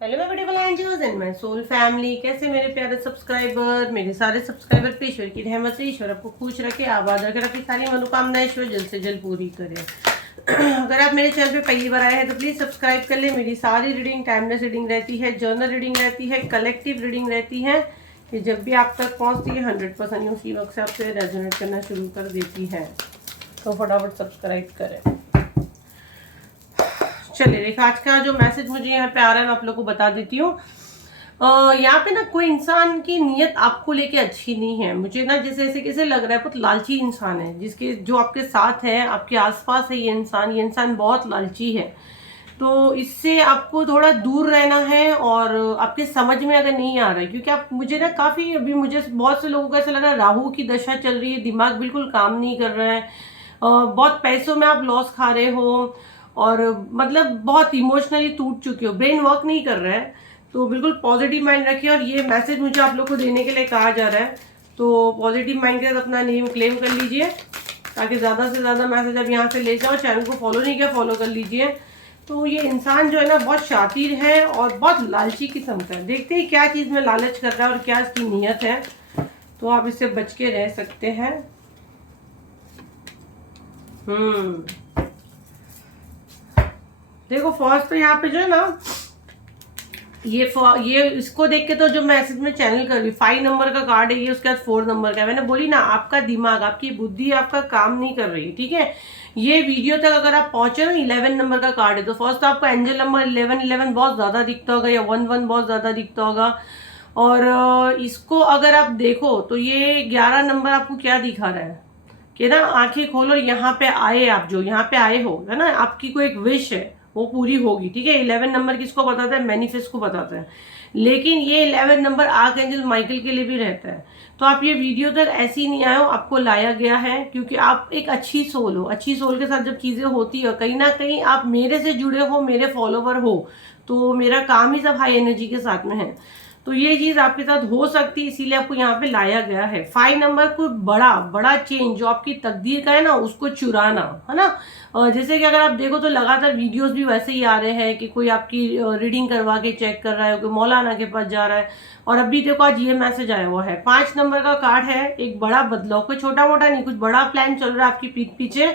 Hello मैं beautiful angels and my soul family. कैसे मेरे प्यारे सब्सक्राइबर, मेरे सारे सब्सक्राइबर पे ईश्वर की रहमत से ईश्वर आपको खुश रखे, आबाद रखे, अपनी सारी मनोकामनाएं ईश्वर जल्द से जल्द पूरी करे। अगर आप मेरे चैनल पे पहली बार आए हैं तो प्लीज़ सब्सक्राइब कर ले। मेरी सारी रीडिंग टाइमलेस रीडिंग रहती है, जर्नल रीडिंग रहती है, कलेक्टिव रीडिंग रहती है। ये जब भी आप तक पहुँचती है 100% उसी वक्त से आपसे रेजोनेट करना शुरू कर देती है। तो फटाफट सब्सक्राइब करें। चलिए देखो, आज का जो मैसेज मुझे यहाँ पे आ रहा है मैं आप लोग को बता देती हूँ। यहाँ पे ना कोई इंसान की नीयत आपको लेके अच्छी नहीं है। मुझे ना जैसे ऐसे कैसे लग रहा है, बहुत लालची इंसान है जिसके जो आपके साथ है, आपके आसपास है। ये इंसान बहुत लालची है। तो इससे आपको थोड़ा दूर रहना है। और आपके समझ में अगर नहीं आ रहा है, क्योंकि आप मुझे ना काफ़ी अभी मुझे बहुत से लोगों को ऐसा लग रहा है राहु की दशा चल रही है, दिमाग बिल्कुल काम नहीं कर रहा है, बहुत पैसों में आप लॉस खा रहे हो और मतलब बहुत इमोशनली टूट चुके हो, ब्रेन वर्क नहीं कर रहा है। तो बिल्कुल पॉजिटिव माइंड रखिए। और ये मैसेज मुझे आप लोग को देने के लिए कहा जा रहा है, तो पॉजिटिव माइंड के साथ अपना नेम क्लेम कर लीजिए ताकि ज़्यादा से ज़्यादा मैसेज अब यहाँ से ले जाओ। चैनल को फॉलो नहीं किया, फॉलो कर लीजिए। तो ये इंसान जो है ना बहुत शातिर है और बहुत लालची किस्म का है। देखते ही क्या चीज़ में लालच कर रहा है और क्या इसकी नीयत है, तो आप इससे बच के रह सकते हैं। देखो फर्स्ट तो यहाँ पे जो है ना ये इसको देख के तो जो मैसेज में चैनल कर रही 5 नंबर का कार्ड है, ये उसके बाद 4 नंबर का है। मैंने बोली ना, आपका दिमाग, आपकी बुद्धि आपका काम नहीं कर रही, ठीक है। ये वीडियो तक अगर आप पहुंचे ना, 11 नंबर का कार्ड है, तो फर्स्ट तो आपको एंजल नंबर 11 बहुत ज्यादा दिखता होगा, या 11 बहुत ज्यादा दिखता होगा। और इसको अगर आप देखो तो ये 11 नंबर आपको क्या दिखा रहा है कि ना आंखें खोलो, यहाँ पे आए आप, जो यहाँ पे आए हो, है ना, आपकी कोई एक विश है वो पूरी होगी, ठीक है। 11 नंबर किसको बताता है? मैनिफेस्ट को बताता है। लेकिन ये 11 नंबर आर्क एंजल माइकल के लिए भी रहता है। तो आप ये वीडियो तक ऐसे ही नहीं आए हो, आपको लाया गया है क्योंकि आप एक अच्छी सोल हो। अच्छी सोल के साथ जब चीजें होती है, कहीं ना कहीं आप मेरे से जुड़े हो, मेरे फॉलोवर हो, तो मेरा काम ही सब हाई एनर्जी के साथ में है। तो ये चीज आपके साथ हो सकती है, इसीलिए आपको यहाँ पे लाया गया है। 5 नंबर को बड़ा बड़ा चेंज जो आपकी तकदीर का है ना, उसको चुराना, है ना। जैसे कि अगर आप देखो तो लगातार वीडियोस भी वैसे ही आ रहे हैं कि कोई आपकी रीडिंग करवा के चेक कर रहा है, कोई मौलाना के पास जा रहा है। और अभी देखो आज ये मैसेज आया हुआ है, 5 नंबर का कार्ड है, एक बड़ा बदलाव, कोई छोटा मोटा नहीं, कुछ बड़ा प्लान चल रहा है आपकी पीठ पीछे।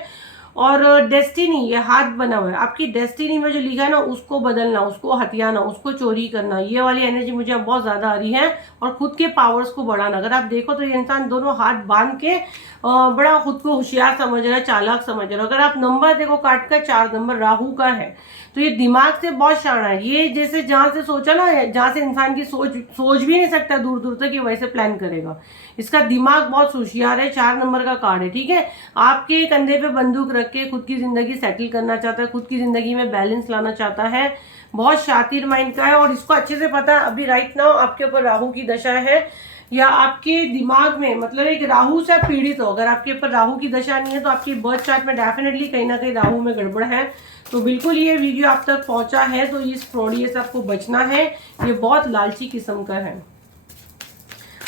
और डेस्टिनी, ये हाथ बना हुआ है, आपकी डेस्टिनी में जो लिखा है ना उसको बदलना, उसको हथियाना, उसको चोरी करना, ये वाली एनर्जी मुझे बहुत ज्यादा आ रही है। और खुद के पावर्स को बढ़ाना। अगर आप देखो तो ये इंसान दोनों हाथ बांध के बड़ा खुद को होशियार समझ रहा है, चालाक समझ रहा है। अगर आप नंबर देखो कार्ड का 4 नंबर राहु का है, तो ये दिमाग से बहुत शाना है। ये जैसे जहां से सोचा ना, जहां से इंसान की सोच भी नहीं सकता दूर दूर तक, ये वैसे प्लान करेगा। इसका दिमाग बहुत होशियार है। 4 नंबर का कार्ड है, ठीक है। आपके कंधे पे बंदूक रख के खुद की जिंदगी सेटल करना चाहता है, खुद की जिंदगी में बैलेंस लाना चाहता है। बहुत शातिर माइंड का है और इसको अच्छे से पता है अभी राइट नाउ आपके ऊपर राहु की दशा है, या आपके दिमाग में मतलब एक राहु से पीड़ित हो। अगर आपके ऊपर राहु की दशा नहीं है तो आपकी बर्थ चार्ट में डेफिनेटली कहीं ना कहीं राहु में गड़बड़ है। तो बिल्कुल ये वीडियो आप तक पहुंचा है तो इस फ्रॉडिये से आपको बचना है। ये बहुत लालची किस्म का है।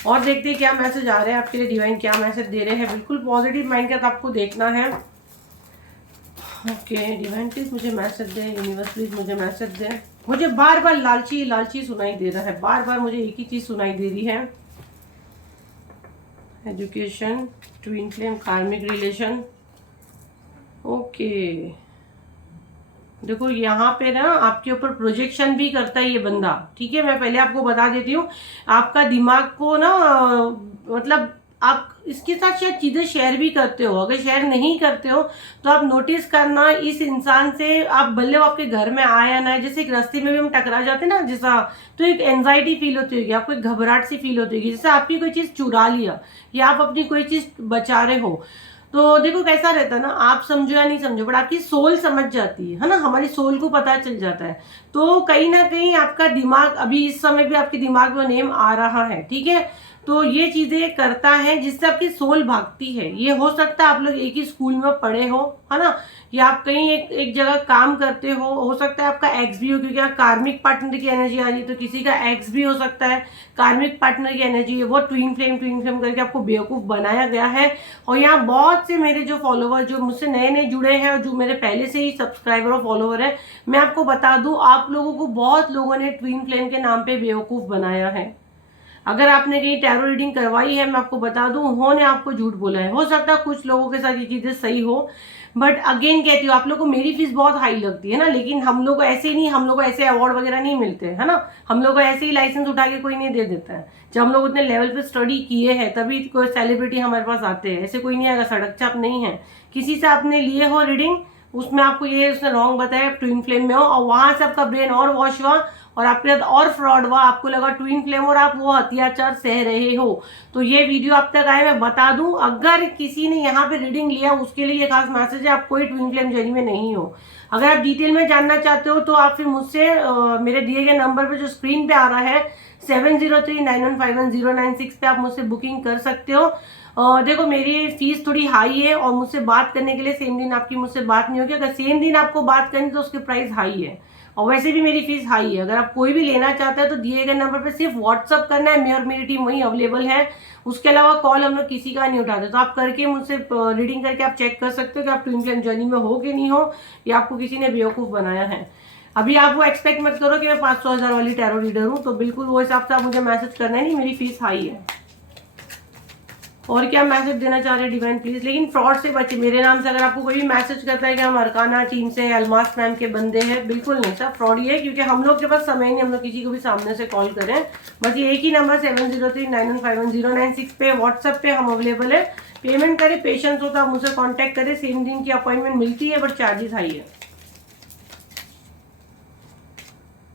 और देखते हैं क्या मैसेज आ रहे हैं आपके लिए, डिवाइन क्या मैसेज दे रहे हैं। बिल्कुल पॉजिटिव माइंड का आपको देखना है। ओके डिवाइन प्लीज मुझे मैसेज दे, यूनिवर्स प्लीज मुझे मैसेज दे। मुझे बार बार लालची लालची सुनाई दे रहा है, बार बार मुझे एक ही चीज सुनाई दे रही है। एजुकेशन, ट्विन फ्लेम, कार्मिक रिलेशन। ओके देखो यहाँ पे ना आपके ऊपर प्रोजेक्शन भी करता है ये बंदा, ठीक है। मैं पहले आपको बता देती हूँ, आपका दिमाग को ना मतलब आप इसके साथ शायद चीजें शेयर भी करते हो। अगर शेयर नहीं करते हो तो आप नोटिस करना इस इंसान से, आप भले वो आपके घर में आया ना, जैसे एक रास्ते में भी हम टकरा जाते हैं ना जैसा, तो एक एंजाइटी फील होती होगी आपको, एक घबराहट सी फील होती होगी, जैसे आपकी कोई चीज चुरा लिया या आप अपनी कोई चीज बचा रहे हो। तो देखो कैसा रहता है ना, आप समझो या नहीं समझो बट आपकी सोल समझ जाती है ना, हमारी सोल को पता चल जाता है। तो कहीं ना कहीं आपका दिमाग, अभी इस समय भी आपके दिमाग में नेम आ रहा है, ठीक है। तो ये चीजें करता है जिससे आपकी सोल भागती है। ये हो सकता है आप लोग एक ही स्कूल में पढ़े हो, है ना, या आप कहीं एक जगह काम करते हो सकता है आपका एक्स भी हो, क्योंकि यहाँ कार्मिक पार्टनर की एनर्जी आ रही है, तो किसी का एक्स भी हो सकता है। कार्मिक पार्टनर की एनर्जी है वो ट्विन फ्लेम करके आपको बेवकूफ बनाया गया है। और यहाँ बहुत से मेरे जो फॉलोवर जो मुझसे नए नए जुड़े हैं और जो मेरे पहले से ही सब्सक्राइबर और फॉलोवर है, मैं आपको बता दूं, आप लोगों को बहुत लोगों ने ट्विन फ्लेम के नाम पे बेवकूफ बनाया है। अगर आपने कहीं टैरो रीडिंग करवाई है, मैं आपको बता दूं, उन्होंने आपको झूठ बोला है। हो सकता है कुछ लोगों के साथ ये चीजें सही हो, बट अगेन कहती हूँ, आप लोग को मेरी फीस बहुत हाई लगती है ना, लेकिन हम लोग को ऐसे ही नहीं, हम लोग को ऐसे अवार्ड वगैरह नहीं मिलते, है ना। हम लोग को ऐसे ही लाइसेंस उठा के कोई नहीं दे देता है। जब हम लोग उतने लेवल पे स्टडी किए हैं तभी कोई सेलिब्रिटी हमारे पास आते हैं, ऐसे कोई नहीं आएगा। सड़क छाप नहीं है। किसी से आपने लिए हो रीडिंग, उसमें आपको ये उसने रॉन्ग बताया ट्विन फ्लेम में हो, और वहां से आपका ब्रेन और वॉश हुआ और आपके साथ और फ्रॉड हुआ, आपको लगा ट्विन फ्लेम और आप वो अत्याचार सह रहे हो। तो ये वीडियो आप तक आए, मैं बता दूं, अगर किसी ने यहाँ पे रीडिंग लिया उसके लिए ये खास मैसेज है, आप कोई ट्विन फ्लेम जर्नी में नहीं हो। अगर आप डिटेल में जानना चाहते हो तो आप फिर मुझसे मेरे दिए गए नंबर पे जो स्क्रीन पे आ रहा है 7039151096 पे आप मुझसे बुकिंग कर सकते हो। देखो मेरी फीस थोड़ी हाई है और मुझसे बात करने के लिए सेम दिन आपकी मुझसे बात नहीं होगी। अगर सेम दिन आपको बात करनी तो उसकी प्राइस हाई है, और वैसे भी मेरी फीस हाई है। अगर आप कोई भी लेना चाहते हैं तो दिए गए नंबर पर सिर्फ व्हाट्सअप करना है, मैं और मेरी टीम वहीं अवेलेबल है। उसके अलावा कॉल हम लोग किसी का नहीं उठाते। तो आप करके मुझसे रीडिंग करके आप चेक कर सकते हो कि आप ट्विन फ्लेम जर्नी में हो कि नहीं हो, या आपको किसी ने बेवकूफ बनाया है। अभी आप वो एक्सपेक्ट मत करो कि मैं 500,000 वाली टैरो रीडर हूँ, तो बिल्कुल वो हिसाब से आप मुझे मैसेज करना है, नहीं मेरी फीस हाई है। और क्या मैसेज देना चाह रहे हैं डिवाइन प्लीज, लेकिन फ्रॉड से बचे। मेरे नाम से अगर आपको कोई भी मैसेज करता है कि हम अरकाना टीम से अलमास मैम के बंदे हैं, बिल्कुल नहीं, सब फ्रॉड ही है। क्योंकि हम लोग के पास समय नहीं हम लोग किसी को भी सामने से कॉल करें। बस ये एक ही नंबर 7039151096 पे व्हाट्सएप पे हम अवेलेबल है। पेमेंट करें, पेशेंस हो तो आप मुझसे कॉन्टैक्ट करें। सेम दिन की अपॉइंटमेंट मिलती है बट चार्जेस हाई है।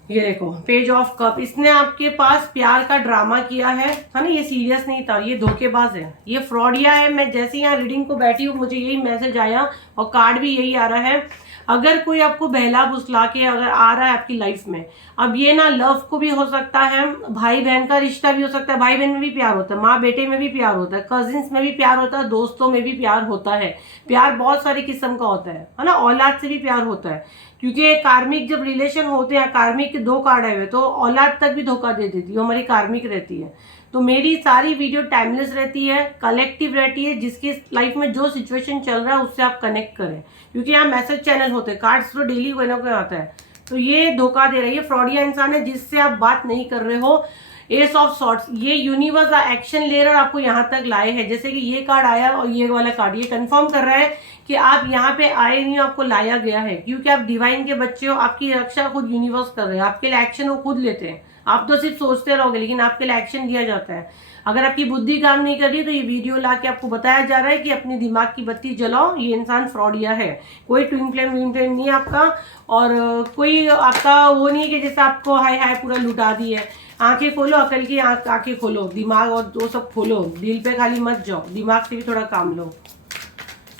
ये देखो पेज ऑफ कप, इसने आपके पास प्यार का ड्रामा किया है ना, ये सीरियस नहीं था, ये धोखेबाज है, ये फ्रॉडिया है। मैं जैसे यहाँ रीडिंग को बैठी हूँ मुझे यही मैसेज आया और कार्ड भी यही आ रहा है। अगर कोई आपको बहला फुसला के अगर आ रहा है आपकी लाइफ में, अब ये ना लव को भी हो सकता है, भाई बहन का रिश्ता भी हो सकता है, भाई बहन में भी प्यार होता है, माँ बेटे में भी प्यार होता है, कजिन्स में भी प्यार होता है, दोस्तों में भी प्यार होता है। प्यार बहुत सारी किस्म का होता है ना, औलाद से भी प्यार होता है। क्योंकि कार्मिक जब रिलेशन होते हैं, कार्मिक के 2 कार्ड आए हुए, तो औलाद तक भी धोखा दे देती है, हमारी कार्मिक रहती है। तो मेरी सारी वीडियो टाइमलेस रहती है, कलेक्टिव रहती है, जिसकी लाइफ में जो सिचुएशन चल रहा है उससे आप कनेक्ट करें। क्योंकि यहाँ मैसेज चैनल होते हैं, कार्ड्स तो डेली कोई ना कोई आता है। तो ये धोखा दे रही है, फ्रॉडिया इंसान है जिससे आप बात नहीं कर रहे हो। एस ऑफ सॉर्ट्स, ये यूनिवर्स एक्शन ले रहा और आपको यहाँ तक लाए हैं। जैसे कि ये कार्ड आया और ये वाला कार्ड ये कंफर्म कर रहा है कि आप यहाँ पे आए नहीं हो, आपको लाया गया है। क्योंकि आप डिवाइन के बच्चे हो, आपकी रक्षा खुद यूनिवर्स कर रहे हैं, आपके लिए एक्शन वो खुद लेते हैं। आप तो सिर्फ सोचते रहोगे, लेकिन आपके लिए एक्शन लिया जाता है। अगर आपकी बुद्धि काम नहीं कर रही तो ये वीडियो ला के आपको बताया जा रहा है कि अपने दिमाग की बत्ती जलाओ, ये इंसान फ्रॉडिया है। कोई ट्विन फ्लेम नहीं है आपका, और कोई आपका वो नहीं है कि जैसे आपको हाय हाय पूरा लुटा दी है। आंखें खोलो, अकल की आंखें खोलो, दिमाग और वो सब खोलो, दिल पे खाली मत जाओ, दिमाग से भी थोड़ा काम लो।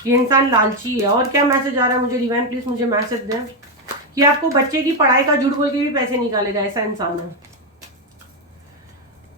ये इंसान लालची है। और क्या मैसेज आ रहा है मुझे डिवाइन प्लीज मुझे मैसेज दें कि आपको बच्चे की पढ़ाई का झूठ बोल के भी पैसे निकालेगा, ऐसा इंसान है।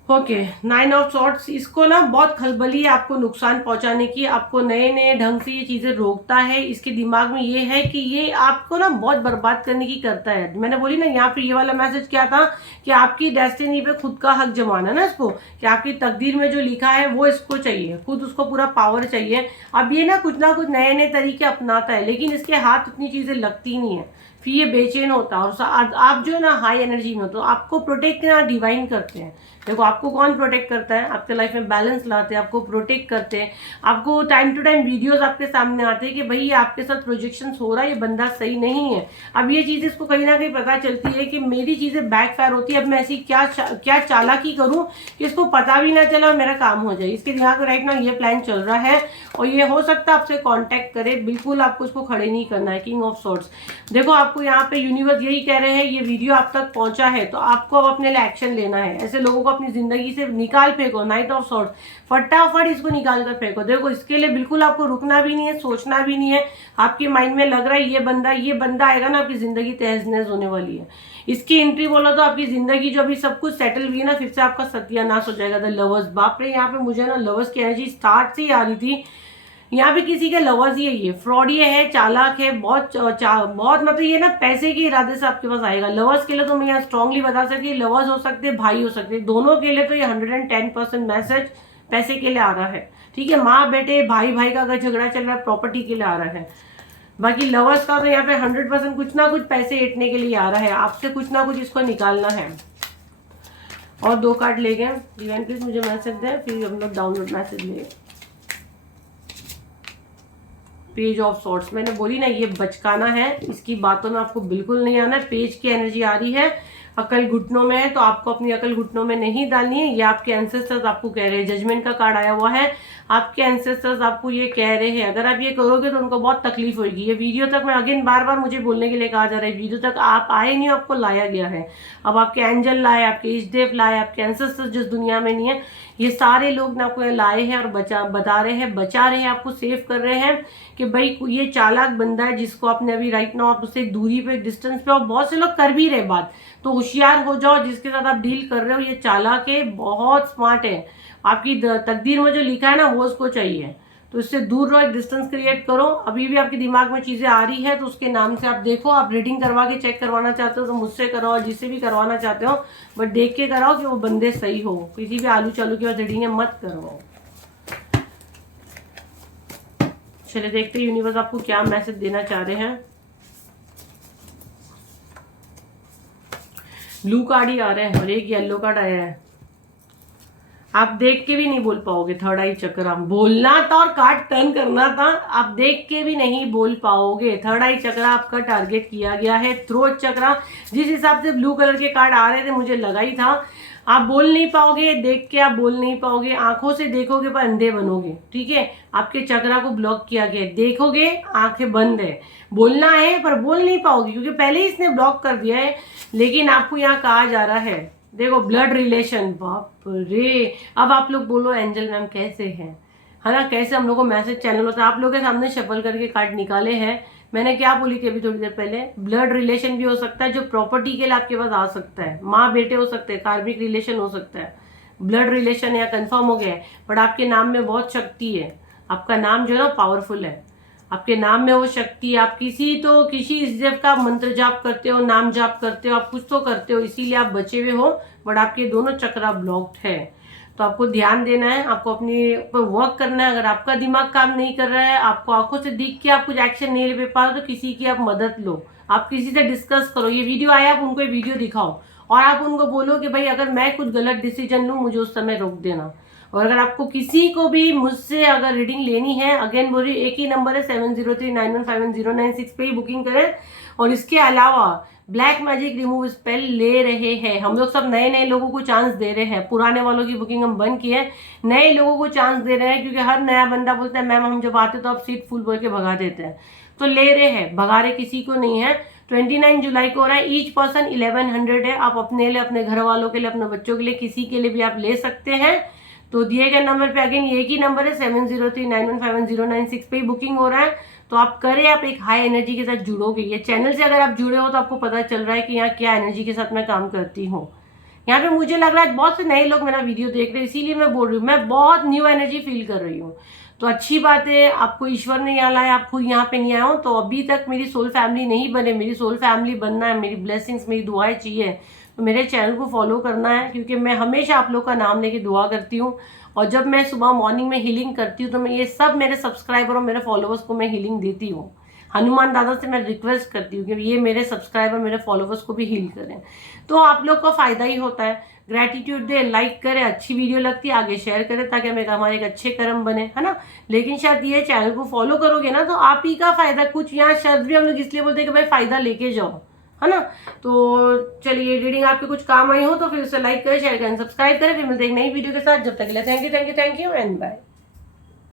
ओके, 9 ऑफ सॉर्ट्स, इसको ना बहुत खलबली है आपको नुकसान पहुंचाने की, आपको नए नए ढंग से ये चीजें रोकता है। इसके दिमाग में ये है कि ये आपको ना बहुत बर्बाद करने की करता है। मैंने बोली ना यहाँ पे ये वाला मैसेज क्या था कि आपकी डेस्टिनी पे खुद का हक जमाना ना इसको, कि आपकी तकदीर में जो लिखा है वो इसको चाहिए, खुद उसको पूरा पावर चाहिए। अब ये ना कुछ नए नए तरीके अपनाता है, लेकिन इसके हाथ उतनी चीजें लगती नहीं है, फिर ये बेचैन होता है। और आप जो है ना हाई एनर्जी में हो, तो आपको प्रोटेक्ट ना डिवाइन करते हैं। देखो आपको कौन प्रोटेक्ट करता है, आपके लाइफ में बैलेंस लाते हैं, आपको प्रोटेक्ट करते हैं। आपको टाइम टू टाइम वीडियोस आपके सामने आते हैं कि भाई ये आपके साथ प्रोजेक्शंस हो रहा है, ये बंदा सही नहीं है। अब ये चीज़ इसको कहीं ना कहीं पता चलती है कि मेरी चीज़ें बैकफायर होती है, अब मैं ऐसी क्या चालाकी करूँ कि इसको पता भी ना चला और मेरा काम हो जाए। इसके दिमाग में राइट ना ये प्लान चल रहा है, और ये हो सकता है आपसे कॉन्टैक्ट करे। बिल्कुल आपको इसको खड़े नहीं करना है। किंग ऑफ सॉर्ट्स, देखो आपको यहाँ पे यूनिवर्स यही कह रहे हैं, ये वीडियो आप तक पहुंचा है तो आपको अब अपने लिए एक्शन लेना है। ऐसे लोगों को अपनी जिंदगी से निकाल फेंको। नाइट ऑफ सॉर्ट्स, फटाफट इसको निकाल कर फेंको। देखो इसके लिए बिल्कुल आपको रुकना भी नहीं है, सोचना भी नहीं है। आपके माइंड में लग रहा है ये बंदा आएगा ना, आपकी जिंदगी तहस नहस होने वाली है। इसकी एंट्री बोला तो आपकी जिंदगी जो अभी सब कुछ सेटल हुई है ना, फिर से आपका सत्यानाश हो जाएगा। द लवर्स, बाप रे, यहाँ पे मुझे ना लवर्स की एनर्जी स्टार्ट से ही आ रही थी। यहाँ पे किसी के लवर्स ही है, ये फ्रॉड ये है, चालाक है, बहुत बहुत मतलब ये ना पैसे के इरादे से आपके पास आएगा। लवर्स के लिए तो मैं यहाँ स्ट्रांगली बता सकती, लवर्स हो सकते, भाई हो सकते, दोनों के लिए तो ये 110% मैसेज पैसे के लिए आ रहा है। ठीक है, माँ बेटे भाई भाई का अगर झगड़ा चल रहा है, प्रॉपर्टी के लिए आ रहा है। बाकी लवर्स का तो यहाँ पे 100% कुछ ना कुछ पैसे ऐंठने के लिए आ रहा है, आपसे कुछ ना कुछ इसको निकालना है। और 2 कार्ड ले गए डिवाइन, प्लीज मुझे मैसेज दें, फिर हम लोग डाउनलोड मैसेज ले। पेज ऑफ सॉर्ट्स, मैंने बोली ना ये बचकाना है, इसकी बातों में आपको बिल्कुल नहीं आना। पेज की एनर्जी आ रही है, अकल घुटनों में है, तो आपको अपनी अकल घुटनों में नहीं डालनी है। ये आपके एंसेस्टर्स आपको कह रहे हैं, जजमेंट का कार्ड आया हुआ है, आपके एंसेस्टर्स आपको ये कह रहे हैं अगर आप ये करोगे तो उनको बहुत तकलीफ होगी। ये वीडियो तक मैं अगेन बार बार मुझे बोलने के लिए कहा जा रहा है, वीडियो तक आप आए नहीं, आपको लाया गया है। अब आपके एंजल लाए, आपके इष्टदेव लाए, आपके एंसेस्टर्स जिस दुनिया में नहीं है, ये सारे लोग ना आपको लाए हैं और बता रहे हैं, बचा रहे हैं, आपको सेव कर रहे हैं कि भाई ये चालाक बंदा है जिसको आपने अभी राइट नाउ आप उससे दूरी पे, डिस्टेंस पे, और बहुत से लोग कर भी रहे बात, तो होशियार हो जाओ। जिसके साथ आप डील कर रहे हो ये चालाक है, बहुत स्मार्ट है, आपकी तकदीर में जो लिखा है ना वो उसको चाहिए, तो इससे दूर रहो, एक डिस्टेंस क्रिएट करो। अभी भी आपके दिमाग में चीजें आ रही है तो उसके नाम से आप देखो। आप रीडिंग करवा के चेक करवाना चाहते हो तो मुझसे कराओ, जिससे भी करवाना चाहते हो, बट देख के कराओ कि वो बंदे सही हो। किसी भी आलू चालू के बाद रीडिंग मत करवाओ। चलिए देखते हैं यूनिवर्स आपको क्या मैसेज देना चाह रहे हैं। ब्लू कार्ड ही आ रहे हैं और एक येलो कार्ड आया है। आप देख के भी नहीं बोल पाओगे, थर्ड आई चक्र बोलना था और कार्ड टर्न करना था, आप देख के भी नहीं बोल पाओगे। थर्ड आई चक्र आपका टारगेट किया गया है। थ्रोट चक्र, जिस हिसाब से ब्लू कलर के कार्ड आ रहे थे मुझे लगा ही था, आप बोल नहीं पाओगे, देख के आप बोल नहीं पाओगे, आंखों से देखोगे पर अंधे बनोगे। ठीक है, आपके चक्रा को ब्लॉक किया गया है, देखोगे आंखें बंद है, बोलना है पर बोल नहीं पाओगे क्योंकि पहले ही इसने ब्लॉक कर दिया है। लेकिन आपको यहाँ कहा जा रहा है, देखो ब्लड रिलेशन, बाप रे। अब आप लोग बोलो एंजल मैम कैसे हैं, है ना, कैसे हम लोग को मैसेज चैनल होता है। आप लोगों के सामने शफल करके कार्ड निकाले हैं, मैंने क्या बोली थी अभी थोड़ी देर पहले, ब्लड रिलेशन भी हो सकता है जो प्रॉपर्टी के लिए आपके पास आ सकता है, माँ बेटे हो सकते हैं, कार्मिक रिलेशन हो सकता है, ब्लड रिलेशन या कंफर्म हो गया है। बट आपके नाम में बहुत शक्ति है, आपका नाम जो है ना पावरफुल है, आपके नाम में वो शक्ति। आप किसी इज्जत का मंत्र जाप करते हो, नाम जाप करते हो, आप कुछ तो करते हो, इसीलिए आप बचे हुए हो, बट आपके दोनों चक्रा ब्लॉक्ड है। तो आपको ध्यान देना है, आपको अपने ऊपर वर्क करना है। अगर आपका दिमाग काम नहीं कर रहा है, आपको आंखों से दिख के आप कुछ एक्शन नहीं ले पा रहे, तो किसी की आप मदद लो, आप किसी से डिस्कस करो। ये वीडियो आया, आप उनको ये वीडियो दिखाओ और आप उनको बोलो कि भाई अगर मैं कुछ गलत डिसीजन लूँ मुझे उस समय रोक देना। और अगर आपको किसी को भी मुझसे अगर रीडिंग लेनी है, अगेन बोल रही, एक ही नंबर है 7039151096 पे ही बुकिंग करें। और इसके अलावा ब्लैक मैजिक रिमूव स्पेल ले रहे हैं हम लोग, सब नए नए लोगों को चांस दे रहे हैं। पुराने वालों की बुकिंग हम बंद किए, नए लोगों को चांस दे रहे हैं क्योंकि हर नया बंदा बोलता है मैम हम जब आते तो आप सीट फुल बोल के भगा देते हैं, तो ले रहे हैं, भगा रहे किसी को नहीं है। 29 जुलाई को हो रहा है, ईच पर्सन 1100 है। आप अपने लिए, अपने घर वालों के लिए, अपने बच्चों के लिए, किसी के लिए भी आप ले सकते हैं। तो दिए गए नंबर पे, अगेन एक ही नंबर है 7039151096 पे ही बुकिंग हो रहा है। तो आप करें, आप एक हाई एनर्जी के साथ जुड़ोगे। ये चैनल से अगर आप जुड़े हो तो आपको पता चल रहा है कि यहाँ क्या एनर्जी के साथ मैं काम करती हूँ। यहाँ पे मुझे लग रहा है बहुत से नए लोग मेरा वीडियो देख रहे हैं, इसीलिए मैं बोल रही हूँ, मैं बहुत न्यू एनर्जी फील कर रही हूँ। तो अच्छी बात है, आपको ईश्वर ने यहाँ लाया, आप खुद यहाँ पे नहीं आए हो। तो अभी तक मेरी सोल फैमिली नहीं बने, मेरी सोल फैमिली बनना है, मेरी ब्लेसिंग्स, मेरी दुआएं चाहिए, तो मेरे चैनल को फॉलो करना है क्योंकि मैं हमेशा आप लोग का नाम लेके दुआ करती हूँ। और जब मैं सुबह मॉर्निंग में हीलिंग करती हूँ तो मैं ये सब मेरे सब्सक्राइबर और मेरे फॉलोवर्स को मैं हीलिंग देती हूँ। हनुमान दादा से मैं रिक्वेस्ट करती हूँ कि ये मेरे सब्सक्राइबर, मेरे फॉलोवर्स को भी हील करें, तो आप लोग को फायदा ही होता है। ग्रेटिट्यूड दे, लाइक करें, अच्छी वीडियो लगती है आगे शेयर करें ताकि हमारे एक अच्छे कर्म बने, है ना। लेकिन शायद ये चैनल को फॉलो करोगे ना तो आप ही का फायदा। कुछ यहाँ शब्द भी हम लोग इसलिए बोलते हैं कि भाई फायदा लेके जाओ, है ना। तो चलिए, रीडिंग आपके कुछ काम आई हो तो फिर उसे लाइक करें, शेयर करें, सब्सक्राइब करें। फिर मिलते हैं एक नई वीडियो के साथ, जब तक के लिए थैंक यू एंड बाय।